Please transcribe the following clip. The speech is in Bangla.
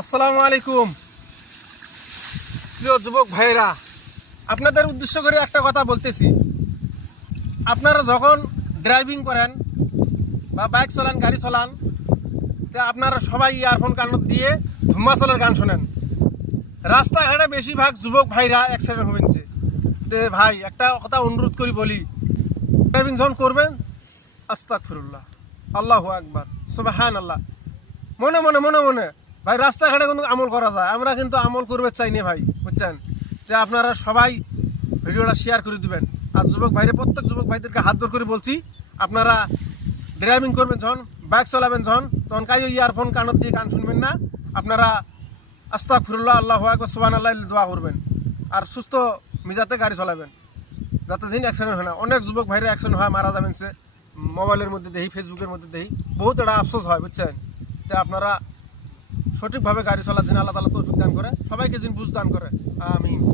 আসসালামু আলাইকুম প্রিয় যুবক ভাইরা, আপনাদের উদ্দেশ্য করে একটা কথা বলতেছি। আপনারা যখন ড্রাইভিং করেন বা বাইক চালান, গাড়ি চালান, তো আপনারা সবাই ইয়ারফোন কান দিয়ে ধুম্মাচলের গান শোনেন। রাস্তাঘাটে বেশিরভাগ যুবক ভাইরা অ্যাক্সিডেন্ট হয়েছে। তো ভাই একটা কথা অনুরোধ করি বলি, ড্রাইভিং যখন করবেন আস্তাগফিরুল্লাহ, আল্লাহু আকবার, সুবহানাল্লাহ, মনে মনে মনে মনে ভাই রাস্তাঘাটে কিন্তু আমল করা যায়। আমরা কিন্তু আমল করবে চাই না ভাই, বুঝছেন? যে আপনারা সবাই ভিডিওটা শেয়ার করে দিবেন। আর যুবক ভাইরে, প্রত্যেক যুবক ভাইদেরকে হাত জোর করে বলছি, আপনারা ড্রাইভিং করবেন যখন, বাইক চালাবেন যখন, তখন কাইও ইয়ারফোন কানত দিয়ে গান শুনবেন না। আপনারা আস্তাগফিরুল্লাহ, আল্লাহু আকবার, সুবহানাল্লাহ দোয়া করবেন। আর সুস্থ মিজাতে গাড়ি চালাবেন, যাতে যিনি অ্যাক্সিডেন্ট হয় না। অনেক যুবক ভাইরা অ্যাক্সিডেন্ট হয়, মারা যাবেন। সে মোবাইলের মধ্যে দেখি, ফেসবুকের মধ্যে দেখি, বহুত এটা আফসোস হয়, বুঝছেন? তো আপনারা সঠিকভাবে গাড়ি চলার জন্য আল্লাহ তাআলা তৌফিক দান করে, সবাইকে যিনি বুঝ দান করে। আমিন।